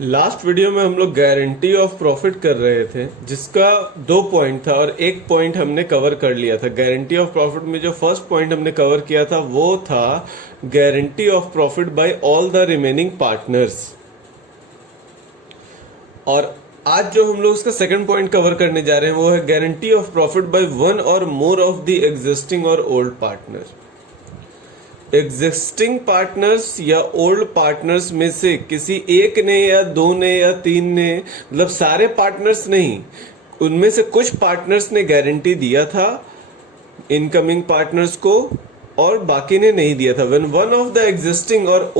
Last video में हम लोग गारंटी ऑफ प्रॉफिट कर रहे थे, जिसका 2 पॉइंट था और 1 पॉइंट हमने कवर कर लिया था। गारंटी ऑफ प्रॉफिट में जो फर्स्ट पॉइंट हमने कवर किया था वो था guarantee of profit by all the remaining partners. और आज जो हम लोग उसका सेकंड पॉइंट कवर करने जा रहे हैं वो है guarantee of profit by one और मोर ऑफ द एग्जिस्टिंग और ओल्ड पार्टनर। एग्जिस्टिंग पार्टनर्स या ओल्ड पार्टनर्स में से किसी एक ने या दो ने या तीन ने, मतलब सारे पार्टनर्स नहीं, उनमें से कुछ पार्टनर्स ने गारंटी दिया था इनकमिंग पार्टनर्स को और बाकी ने नहीं दिया था। When one of the existing और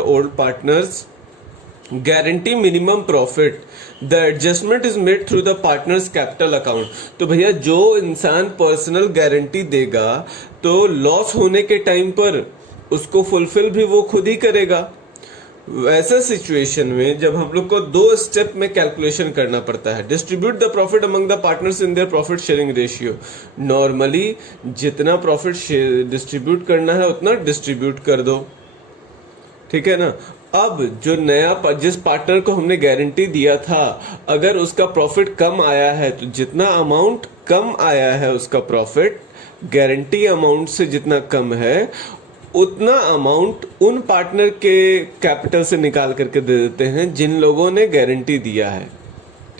old partners guarantee minimum profit, the adjustment is made through the partners capital account. तो भैया जो इंसान पर्सनल गारंटी देगा तो लॉस होने के टाइम पर उसको फुलफिल भी वो खुद ही करेगा। वैसा सिचुएशन में जब हम लोग को 2 स्टेप में कैलकुलेशन करना पड़ता है, distribute the profit among the partners in their profit sharing ratio. Normally जितना प्रॉफिट डिस्ट्रीब्यूट करना है उतना डिस्ट्रीब्यूट कर दो, ठीक है ना। अब जो जिस पार्टनर को हमने गारंटी दिया था, अगर उसका प्रॉफिट कम आया है तो जितना अमाउंट कम आया है उसका प्रॉफिट गारंटी अमाउंट से जितना कम है उतना अमाउंट उन पार्टनर के कैपिटल से निकाल करके दे देते हैं जिन लोगों ने गारंटी दिया है,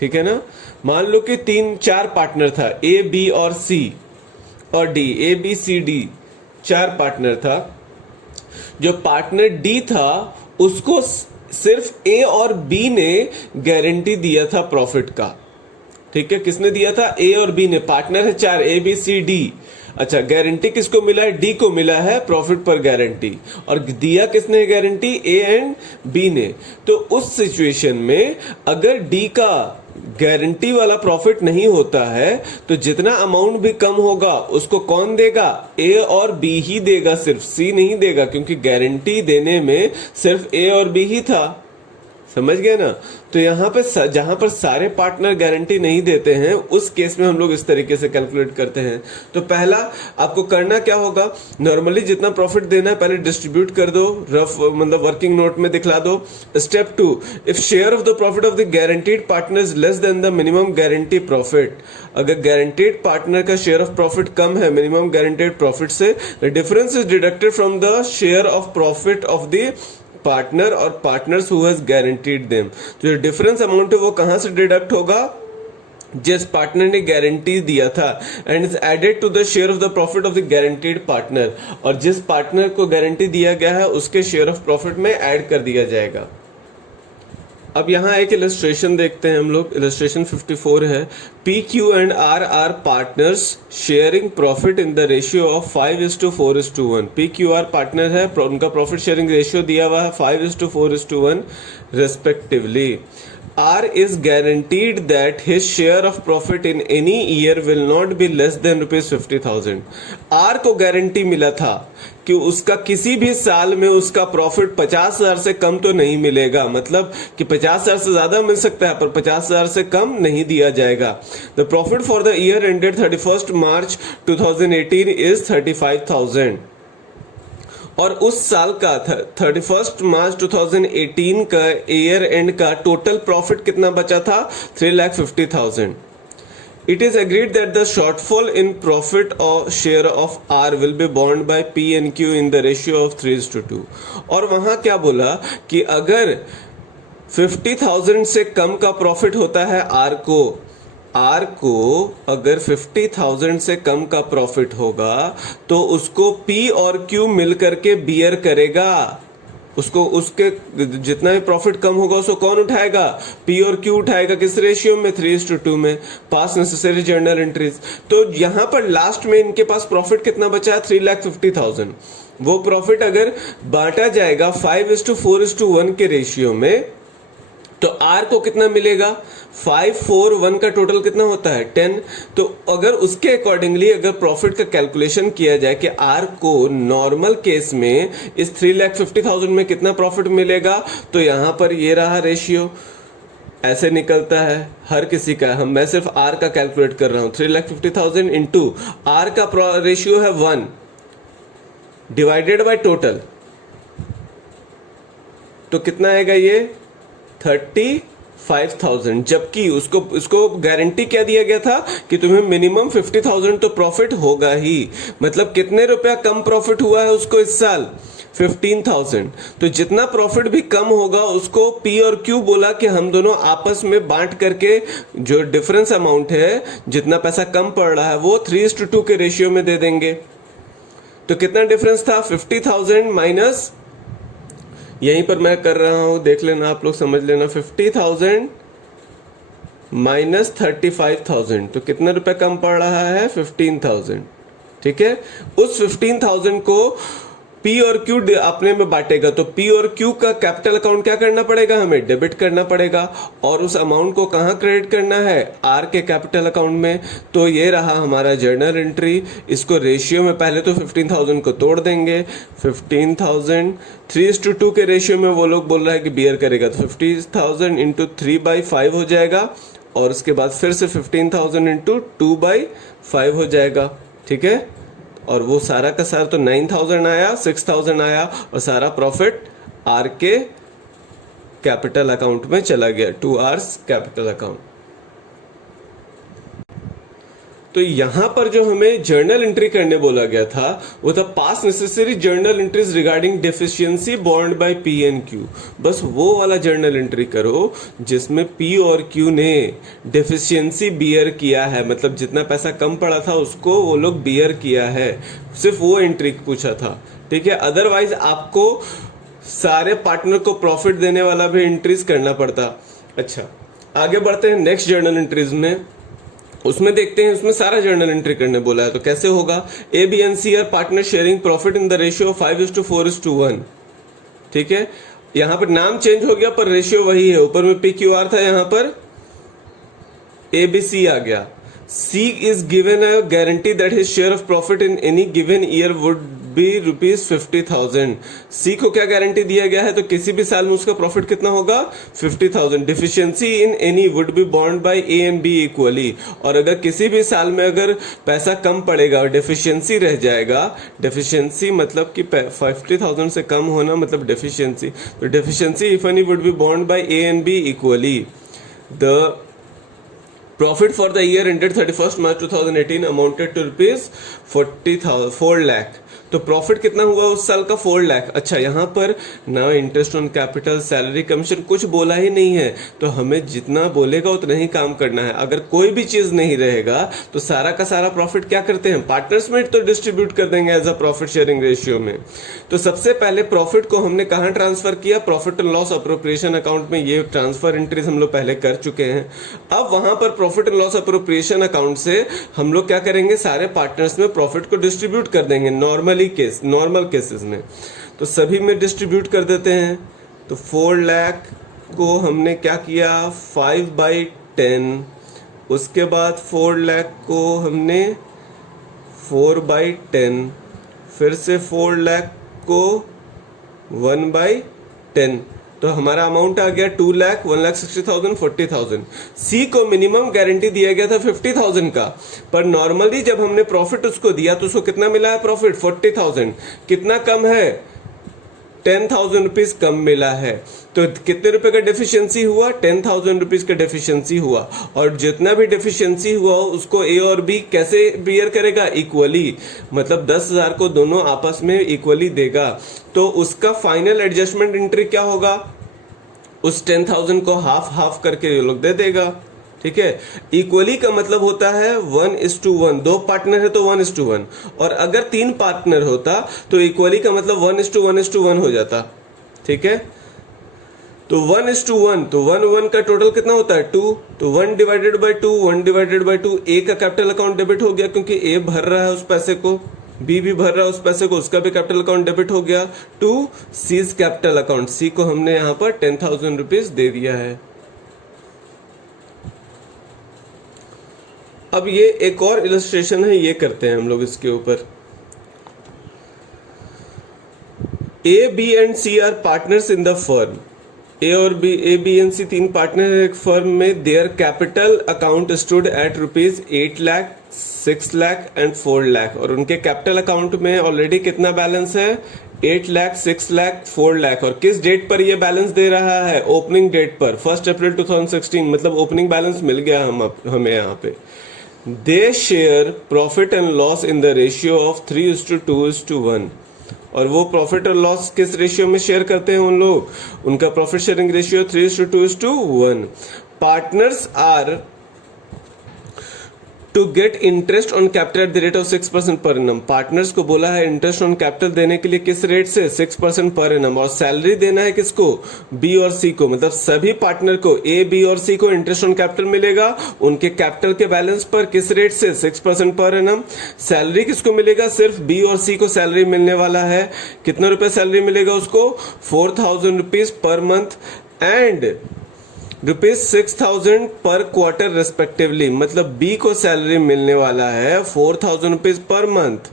ठीक है ना। मान लो कि 3-4 पार्टनर था, ए बी और सी और D, A B C D 4 partner था। जो पार्टनर डी था उसको सिर्फ ए और बी ने गारंटी दिया था प्रॉफिट का, ठीक है। किसने दिया था? ए और बी ने। पार्टनर है 4, ए बी सी डी। अच्छा, गारंटी किसको मिला है? डी को मिला है प्रॉफिट पर गारंटी। और दिया किसने गारंटी? ए एंड बी ने। तो उस सिचुएशन में अगर डी का गारंटी वाला प्रॉफिट नहीं होता है तो जितना अमाउंट भी कम होगा उसको कौन देगा? ए और बी ही देगा, सिर्फ सी नहीं देगा, क्योंकि गारंटी देने में सिर्फ ए और बी ही था। समझ गए ना। तो यहाँ पे जहां पर सारे पार्टनर गारंटी नहीं देते हैं उस केस में हम लोग इस तरीके से कैलकुलेट करते हैं। तो पहला आपको करना क्या होगा, नॉर्मली जितना प्रॉफिट देना है पहले डिस्ट्रीब्यूट कर दो, रफ मतलब वर्किंग नोट में दिखला दो। Step 2, if share of the profit of the guaranteed partner is less than the minimum guarantee profit, अगर गारंटीड पार्टनर का शेयर ऑफ प्रॉफिट कम है मिनिमम गारंटीड प्रॉफिट से, the difference is deducted from the share of profit of the partner और partners who has guaranteed them. तो जो difference amount है वो कहां से डिडक्ट होगा? जिस पार्टनर ने गारंटी दिया था, and is added to the share of the profit of the guaranteed partner, और जिस पार्टनर को गारंटी दिया गया है उसके शेयर ऑफ प्रॉफिट में ऐड कर दिया जाएगा। अब यहाँ एक इलस्ट्रेशन देखते हैं हम लोग। इलस्ट्रेशन 54 है। P Q and R are partners sharing profit in the ratio of 5:4:1। P Q R partner है, उनका प्रॉफिट शेयरिंग रेशियो दिया हुआ है 5:4:1 respectively. R is guaranteed that his share of profit in any year will not be less than ₹50,000। R को guarantee मिला था कि उसका किसी भी साल में उसका प्रॉफिट 50,000 से कम तो नहीं मिलेगा, मतलब कि 50,000 से ज्यादा मिल सकता है पर 50,000 से कम नहीं दिया जाएगा। The profit for the year ended 31 March 2018 is 35,000। और उस साल का 31 मार्च 2018 का ईयर एंड का टोटल प्रॉफिट कितना बचा था? 3,50,000। It is agreed that the shortfall in profit or share of R will be borne by P and Q in the ratio of 3:2। और वहां क्या बोला कि अगर 50,000 से कम का प्रॉफिट होता है आर को अगर 50,000 से कम का प्रॉफिट होगा तो उसको पी और क्यू मिलकर के बियर करेगा। उसको उसके जितना भी प्रॉफिट कम होगा उसको कौन उठाएगा? पी और क्यू उठाएगा। किस रेशियो में? 3:2 में। पास नेसेसरी जर्नल एंट्रीज। तो यहां पर लास्ट में इनके पास प्रॉफिट कितना बचा है? 3,50,000। वो प्रॉफिट अगर बांटा जाएगा 5:4:1 के रेशियो में तो आर को कितना मिलेगा? 541 का टोटल कितना होता है? 10। तो अगर उसके अकॉर्डिंगली अगर प्रॉफिट का कैलकुलेशन किया जाए कि आर को नॉर्मल केस में इस 3,50,000 में कितना प्रॉफिट मिलेगा, तो यहां पर ये रहा रेशियो, ऐसे निकलता है हर किसी का। मैं सिर्फ आर का कैलकुलेट कर रहा हूं। 3,50,000 इंटू आर का रेशियो है 1 डिवाइडेड बाय टोटल, तो कितना आएगा ये 35,000, जबकि उसको गारंटी क्या दिया गया था कि तुम्हें मिनिमम 50,000 तो प्रॉफिट होगा ही। मतलब कितने रुपया कम प्रॉफिट हुआ है उसको इस साल, 15,000। तो जितना प्रॉफिट भी कम होगा उसको पी और क्यू बोला कि हम दोनों आपस में बांट करके जो डिफरेंस अमाउंट है, जितना पैसा कम पड़ रहा है, वो 3:2 के रेशियो में दे देंगे। तो कितना डिफरेंस था, 50,000 माइनस, यहीं पर मैं कर रहा हूं, देख लेना आप लोग, समझ लेना, 50,000 माइनस 35,000, तो कितना रुपए कम पड़ रहा है, 15,000। ठीक है, उस 15,000 को पी और क्यू अपने में बांटेगा, तो पी और क्यू का कैपिटल अकाउंट क्या करना पड़ेगा, हमें डेबिट करना पड़ेगा, और उस अमाउंट को कहां क्रेडिट करना है, आर के कैपिटल अकाउंट में। तो ये रहा हमारा जर्नल एंट्री। इसको रेशियो में पहले तो 15,000 को तोड़ देंगे, 15,000 3:2 के रेशियो में वो लोग बोल रहा है कि बियर करेगा, तो 50,000 इंटू 3/5 हो जाएगा, और उसके बाद फिर से 15,000 इंटू 2/5 हो जाएगा। ठीक है, और वो सारा का सारा तो 9,000 आया, 6,000 आया, और सारा प्रॉफिट आर के कैपिटल अकाउंट में चला गया, 2 आर्स कैपिटल अकाउंट। तो यहां पर जो हमें जर्नल एंट्री करने बोला गया था वो था पास necessary journal entries regarding deficiency born by P and Q. बस वो वाला जर्नल एंट्री करो जिसमें पी और क्यू ने डेफिशिएंसी बियर किया है, मतलब जितना पैसा कम पड़ा था उसको वो लोग बियर किया है, सिर्फ वो एंट्री पूछा था। ठीक है, अदरवाइज आपको सारे पार्टनर को प्रॉफिट देने वाला भी एंट्रीज करना पड़ता। अच्छा, आगे बढ़ते हैं नेक्स्ट जर्नल एंट्रीज में। उसमें देखते हैं, उसमें सारा जर्नल एंट्री करने बोला है, तो कैसे होगा, A B and C are partner sharing profit in the ratio 5:4:1। ठीक है, यहां पर नाम चेंज हो गया पर रेशियो वही है, ऊपर में पी क्यू आर था, यहां पर ए बी सी आ गया। C is given a guarantee that his share of profit in any given year would be ₹50,000। C को क्या गारंटी दिया गया है, तो किसी भी साल में उसका प्रॉफिट कितना होगा, 50,000। Deficiency in any would be bond by A and be equally, और अगर किसी भी साल में अगर पैसा कम पड़ेगा और डेफिशिएंसी रह जाएगा, डेफिशिएंसी मतलब कि 50,000 से कम होना मतलब डेफिशिएंसी, तो deficiency if any would be bond by A and be equally. The Profit for the year ended 31st March 2018 amounted to rupees 4 lakh। तो प्रॉफिट कितना हुआ उस साल का, 4 लाख। अच्छा, यहाँ पर ना interest on capital, salary, commission कुछ बोला ही नहीं है, तो हमें जितना बोलेगा उतना ही काम करना है। अगर कोई भी चीज नहीं रहेगा तो सारा का सारा प्रॉफिट क्या करते हैं, पार्टनर्स में तो डिस्ट्रीब्यूट कर देंगे as a profit sharing ratio में। तो सबसे पहले प्रॉफिट को हमने कहाँ ट्रांसफर किया, profit and loss appropriation account में। ये ट्रांसफर एंट्रीज हम लोग पहले कर चुके हैं। अब वहां पर profit and loss appropriation account से हम लोग क्या करेंगे, सारे पार्टनर्स में प्रॉफिट को डिस्ट्रीब्यूट कर देंगे नॉर्मल केसेस में। तो सभी में डिस्ट्रीब्यूट कर देते हैं। तो 4 लाख को हमने क्या किया, 5/10, उसके बाद 4 लाख को हमने 4/10, फिर से 4 लाख को 1/10, तो हमारा अमाउंट आ गया 2 लाख, 1,60,000, 40,000। सी को मिनिमम गारंटी दिया गया था 50,000 का, पर नॉर्मली जब हमने प्रॉफिट उसको दिया तो उसको कितना मिला है प्रॉफिट, 40,000। कितना कम है, 10,000 रुपीज कम मिला है। तो कितने रुपए का डेफिशिएंसी हुआ, 10,000 रुपीज का डेफिशिएंसी हुआ। और जितना भी डेफिशिएंसी हुआ उसको ए और बी कैसे बियर करेगा, इक्वली, मतलब 10,000 को दोनों आपस में इक्वली देगा। तो उसका फाइनल एडजस्टमेंट एंट्री क्या होगा, उस 10,000 को हाफ हाफ करके ये लोग दे देगा। ठीक है, इक्वली का मतलब होता है 1:1। 2 पार्टनर है तो 1:1, और अगर 3 पार्टनर होता तो इक्वली का मतलब 1:1:1 हो जाता। ठीक है, तो 1:1, तो 1 का टोटल कितना होता है, 2, तो 1/2, 1/2, ए का कैपिटल अकाउंट डेबिट हो गया क्योंकि ए भर रहा है उस पैसे को, बी भी भर रहा है उस पैसे को, उसका भी कैपिटल अकाउंट डेबिट हो गया। 2 सीज कैपिटल अकाउंट, सी को हमने यहाँ पर 10,000 रुपीज दे दिया है। अब ये एक और इलस्ट्रेशन है, ये करते हैं हम लोग इसके ऊपर। A B and C are partners in the firm. A B and C 3 partner है एक फर्म में। Their capital account stood at rupees 8 lakh, 6 lakh and 4 lakh, और उनके कैपिटल अकाउंट में ऑलरेडी कितना बैलेंस है, 8 लाख, 6 लाख, 4 लाख। और किस डेट पर ये बैलेंस दे रहा है? ओपनिंग डेट पर 1 अप्रैल 2016, मतलब ओपनिंग बैलेंस मिल गया हमें यहाँ पे। They share profit and loss in the ratio of 3:2:1। और वो प्रॉफिट और लॉस किस रेशियो में शेयर करते हैं उन लोग? उनका profit sharing ratio 3:2:1। Partners are to get interest on capital at the rate of 6% per annum. Partners को बोला है इंटरेस्ट ऑन कैपिटल देने के लिए किस रेट से? 6% पर एनम। और सैलरी देना है किसको? बी और सी को, मतलब सभी पार्टनर को, ए, बी और सी को इंटरेस्ट ऑन कैपिटल मिलेगा उनके कैपिटल के बैलेंस पर। किस रेट से? 6% पर एनम। सैलरी किसको मिलेगा? सिर्फ बी और सी को सैलरी मिलने वाला है। कितना रुपए सैलरी मिलेगा उसको? 4,000 रुपीज पर मंथ एंड ₹6,000 पर क्वार्टर रेस्पेक्टिवली। मतलब बी को सैलरी मिलने वाला है 4,000 रुपीज पर मंथ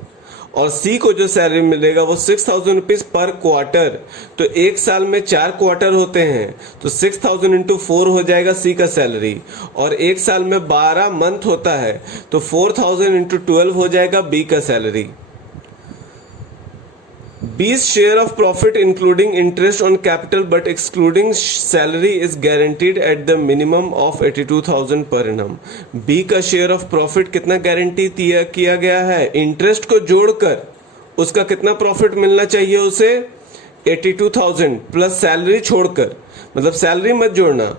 और सी को जो सैलरी मिलेगा वो 6,000 रुपीज पर क्वार्टर। तो एक साल में 4 क्वार्टर होते हैं, तो 6,000 इंटू 4 हो जाएगा सी का सैलरी। और एक साल में 12 मंथ होता है, तो 4,000 इंटू 12 हो जाएगा बी का salary. B's share of profit including interest on capital but excluding salary is guaranteed at the minimum of 82,000 per annum. B का share of profit कितना गारंटी किया गया है? इंटरेस्ट को जोड़कर उसका कितना प्रॉफिट मिलना चाहिए उसे? 82,000 प्लस सैलरी छोड़कर, मतलब सैलरी मत जोड़ना।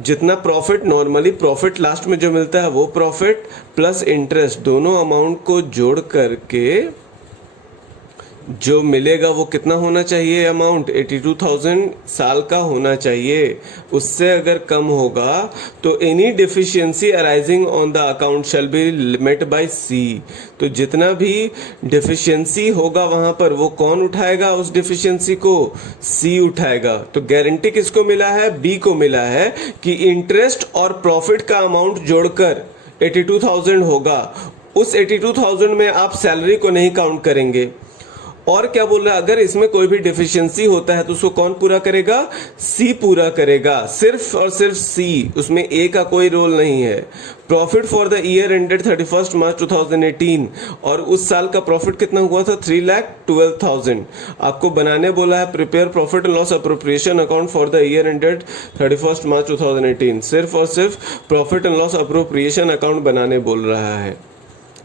जितना प्रॉफिट नॉर्मली प्रॉफिट लास्ट में जो मिलता है वो प्रॉफिट प्लस इंटरेस्ट, दोनों अमाउंट को जोड़ करके जो मिलेगा वो कितना होना चाहिए? अमाउंट 82,000 साल का होना चाहिए। उससे अगर कम होगा तो any deficiency arising on the account shall be met by C. तो जितना भी डिफिशियंसी होगा वहां पर वो कौन उठाएगा? उस डिफिशियंसी को सी उठाएगा। तो गारंटी किसको मिला है? बी को मिला है कि इंटरेस्ट और प्रॉफिट का अमाउंट जोड़कर 82,000 होगा। उस 82,000 में आप सैलरी को नहीं काउंट करेंगे। और क्या बोल रहा है? अगर इसमें कोई भी डिफिशियंसी होता है तो उसको कौन पूरा करेगा? सी पूरा करेगा, सिर्फ और सिर्फ सी, उसमें ए का कोई रोल नहीं है। Profit for the year ended 31 मार्च 2018, और उस साल का प्रॉफिट कितना हुआ था? 3,12,000। आपको बनाने बोला है prepare profit and loss appropriation account for the year ended 31 मार्च 2018। सिर्फ और सिर्फ profit and loss appropriation account बनाने बोल रहा है।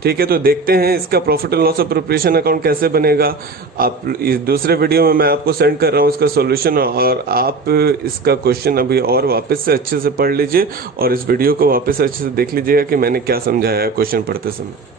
ठीक है, तो देखते हैं इसका profit and loss appropriation account कैसे बनेगा। आप इस दूसरे वीडियो में मैं आपको सेंड कर रहा हूँ इसका सॉल्यूशन, और आप इसका क्वेश्चन अभी और वापस से अच्छे से पढ़ लीजिए और इस वीडियो को वापस से अच्छे से देख लीजिएगा कि मैंने क्या समझाया है क्वेश्चन पढ़ते समय।